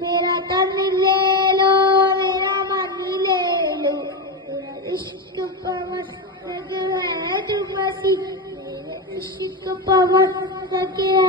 मेरा तन ले लो, मेरा मन ले लो, मेरा इश्क पर मस्तक है तुम बसी, मेरे इश्क पर मस्तक है